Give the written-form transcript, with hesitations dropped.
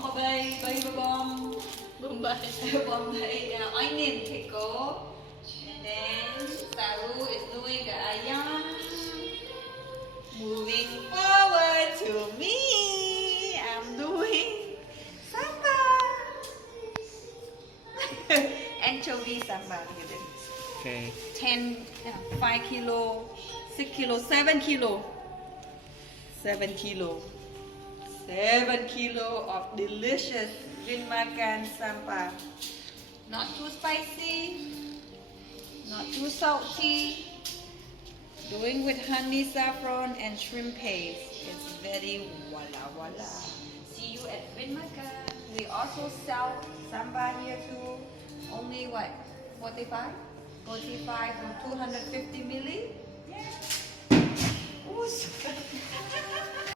Bombay, baby bomb, Bombay. Bombay onion pickle. And then Saru is doing the ayam. Moving forward to me, I'm doing sambal. Anchovy sambal with it. Okay. 5 kilo, 6 kilo, 7 kilo. 7 kilo. 7 kilo of delicious Vinmakan sambal. Not too spicy, not too salty. Doing with honey, saffron, and shrimp paste. It's very wala wala. See you at Vinmakan. We also sell sambal here too. Only what? 45? 45 or 250 milli? Yeah. Ooh,